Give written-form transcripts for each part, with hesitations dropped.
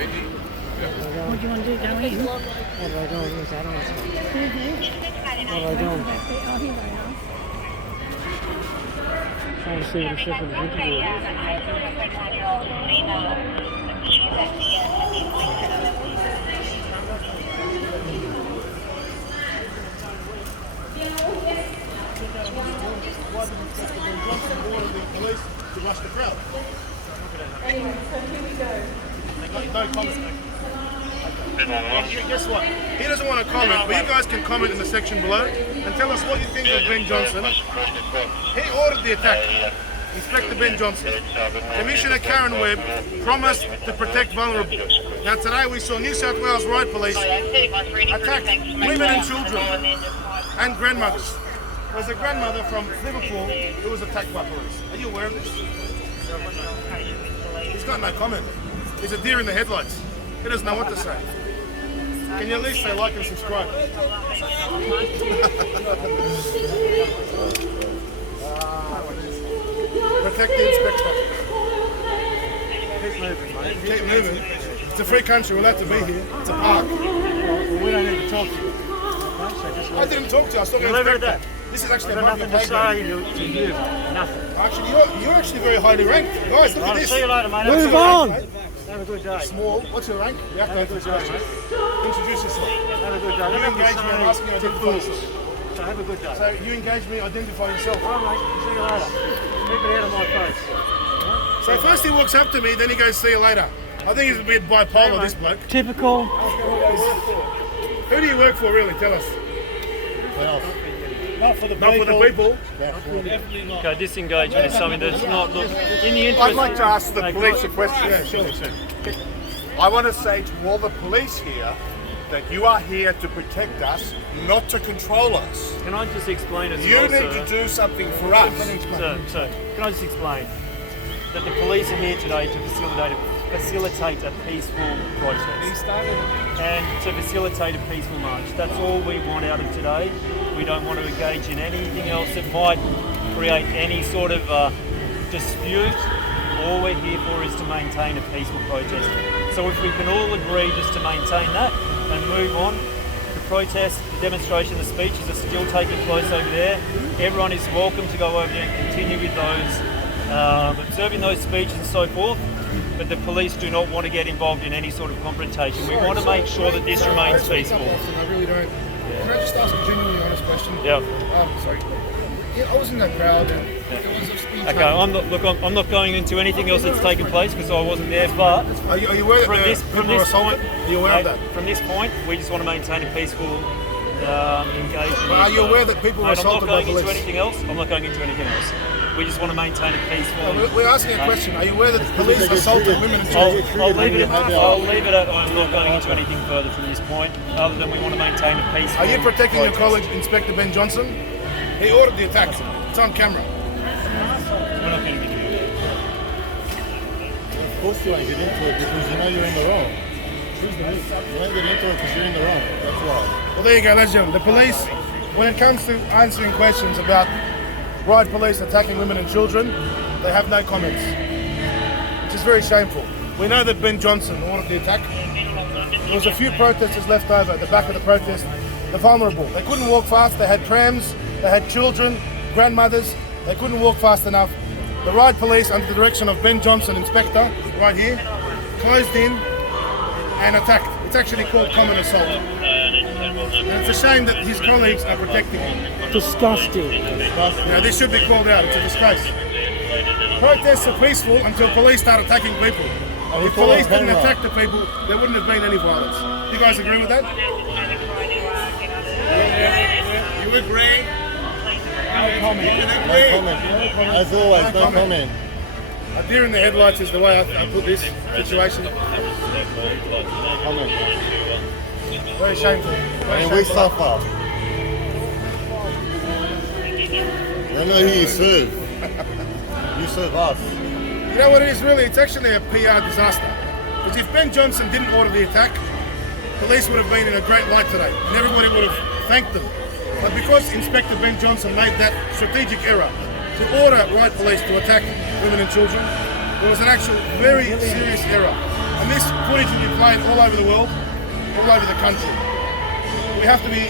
What do you want to do? Go in? What do I do? Yes, I don't know. What do I do? Oh, here they are. I want to see what he says in his interview. Police to rush the crowd. Anyway, so here we go. No comment. Guess what? He doesn't want to comment, but you guys can comment in the section below and tell us what you think of Ben Johnson. He ordered the attack. Inspector Ben Johnson. Commissioner Karen Webb promised to protect vulnerable. Now today we saw New South Wales Riot Police attack women and children and grandmothers. There's a grandmother from Liverpool who was attacked by police. Are you aware of this? He's got no comment. He's a deer in the headlights. He doesn't know what to say. Can you at least say like and subscribe? Protect the inspector. Keep moving, mate. Keep moving. It's a free country, we're allowed to be here. It's a park. Well, we don't need to talk to you. Okay, so just I didn't talk to you, I was talking to leave the it at that. inspector. This is actually I've got above your nothing to playground. say to you. Nothing. Actually, you're actually very highly ranked. Guys, look at I'll this. see you later, mate. Move Have a on. good day. Have a good day. Small. What's your rank? You have to answer this question. Introduce yourself. Have a good day. You engage me, I'm asking you to identify yourself. So have a good day. So you engage me, identify yourself. All right, mate. See you later. Keep it out of my face. So first he walks up to me, then he goes, see you later. I think he's a bit bipolar, this bloke. Typical. Who do you work for, really? Tell us. Not for the Not for the people. Okay, disengagement is something that's not in the interest. I'd like to ask the police a question. Yeah, sure. I want to say to all the police here that you are here to protect us, not to control us. Can I just explain as You well, need sir? to do something for us. So, can I just explain that the police are here today to facilitate a peaceful protest and to facilitate a peaceful march. That's all we want out of today. We don't want to engage in anything else that might create any sort of dispute. All we're here for is to maintain a peaceful protest. So if we can all agree just to maintain that and move on, the protest, the demonstration, the speeches are still taking place over there. Everyone is welcome to go over there and continue with those, observing those speeches and so forth. But the police do not want to get involved in any sort of confrontation. We want to make sure that this remains peaceful. I really don't. Can I just ask a genuinely honest question? Yeah. Sorry. Yeah, I was in that crowd and it was a speed Okay, I'm not going into anything else that's taken place because I wasn't there. But Are you aware from that this assaulted? point, Are you aware of that? From this point, we just want to maintain a peaceful engagement. Are you aware that people were Mate, assaulted by I'm not going police? into anything else. I'm not going into anything else. We just want to maintain a peaceful. We're asking a question. Are you aware that police assaulted women and children? I'll leave it at. I'm not going into anything further from this point, other than we want to maintain a peaceful. Are you protecting your protest. colleague, Inspector Ben Johnson? He ordered the attack. It's on camera. We're not going to do it. Of course you won't get into it because you know you're in the wrong. You won't get into it because you're in the wrong. That's why. Well, there you go, ladies and gentlemen. The police, when it comes to answering questions about riot police attacking women and children, they have no comments, which is very shameful. We know that Ben Johnson ordered the attack. There was a few protesters left over at the back of the protest, the vulnerable. They couldn't walk fast, they had prams, they had children, grandmothers, they couldn't walk fast enough. The riot police, under the direction of Ben Johnson, Inspector, right here, closed in and attacked. It's actually called common assault. And it's a shame that his colleagues are protecting him. Disgusting. Now, this should be called out. It's a disgrace. Protests are peaceful until police start attacking people. If police didn't attack the people, there wouldn't have been any violence. You guys agree with that? You agree? No comment. As always, no comment. A deer in the headlights is the way I put this situation. Comment. Very shameful. Very And we shameful. suffer. They know who you serve. You serve us. You know what it is really? It's actually a PR disaster. Because if Ben Johnson didn't order the attack, police would have been in a great light today, and everybody would have thanked them. But because Inspector Ben Johnson made that strategic error to order riot police to attack women and children, it was an actual very serious error. And this footage will be played all over the world, all over the country. We have to be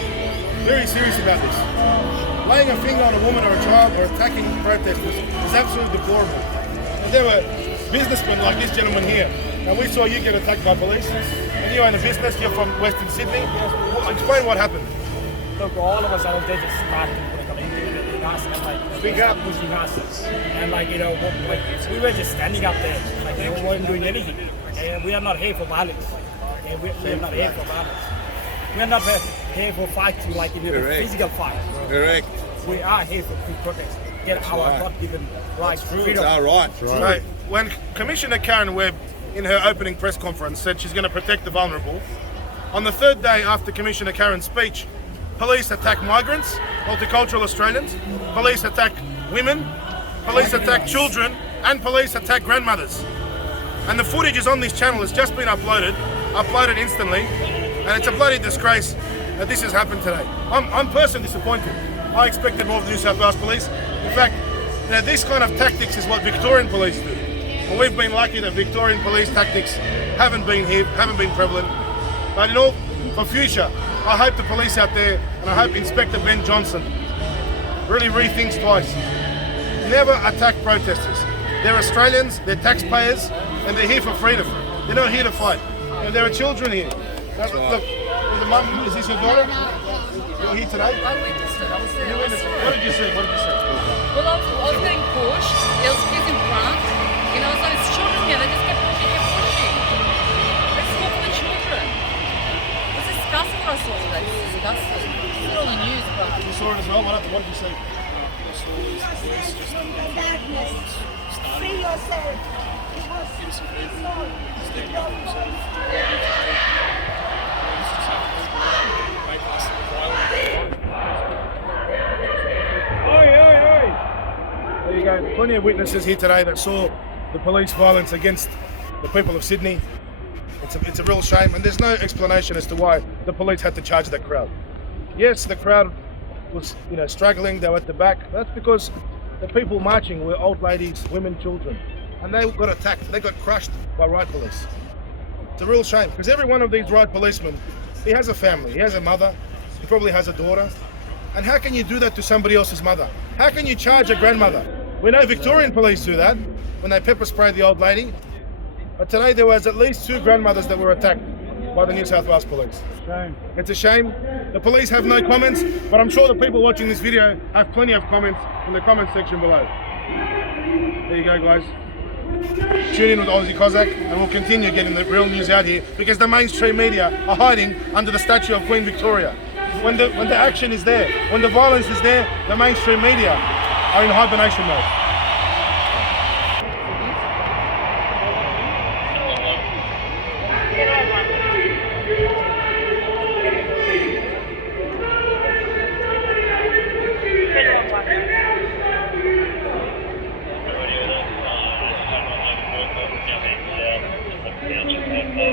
very serious about this. Laying a finger on a woman or a child or attacking protesters is absolutely deplorable. And there were businessmen like this gentleman here. Now we saw you get attacked by police, and you own a business, you're from Western Sydney. Explain what happened. Look, all of us out there just smart people coming into us and like Speak up. pushing us. And like, you know, like we were just standing up there, like we weren't doing anything. And we are not here for violence. And we are not here for violence. We are not here for fighting like in a physical fight. Correct. We are here for protest. Get our God-given rights, freedom. All right. So when Commissioner Karen Webb, in her opening press conference, said she's going to protect the vulnerable, on the third day after Commissioner Karen's speech, police attack migrants, multicultural Australians, police attack women, police attack children, and police attack grandmothers. And the footage is on this channel. It's just been uploaded instantly, and it's a bloody disgrace that this has happened today. I'm personally disappointed. I expected more of the New South Wales Police. In fact, you know, this kind of tactics is what Victorian police do. And we've been lucky that Victorian police tactics haven't been here, haven't been prevalent. But in all, for future, I hope the police out there, and I hope Inspector Ben Johnson really rethinks twice. Never attack protesters. They're Australians, they're taxpayers, and they're here for freedom. They're not here to fight. And there are children here. Look, the mum, is this your daughter? You're here today? I witnessed it. I was there. You witnessed it. What did you see? What did you see? Well, I was getting pushed. There was kids in front. You know, so it's children here. They just kept pushing. Let's go for the children. It's disgusting what I saw today. It's disgusting. It's not on the news, but... You saw it as well? What did you see? Free yourself. It was standing up himself. There you go. Plenty of witnesses here today that saw the police violence against the people of Sydney. It's a real shame, and there's no explanation as to why the police had to charge that crowd. Yes, the crowd was, struggling. They were at the back. That's because the people marching were old ladies, women, children, and they got attacked. They got crushed by riot police. It's a real shame, because every one of these riot policemen, he has a family. He has a mother. He probably has a daughter. And how can you do that to somebody else's mother? How can you charge a grandmother? We know Victorian police do that when they pepper spray the old lady. But today there was at least 2 grandmothers that were attacked by the New South Wales Police. Shame. It's a shame. The police have no comments, but I'm sure the people watching this video have plenty of comments in the comment section below. There you go, guys. Tune in with Aussie Cossack, and we'll continue getting the real news out here, because the mainstream media are hiding under the statue of Queen Victoria. When the action is there, when the violence is there, the mainstream media are in hibernation mode.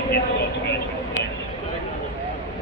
Yes,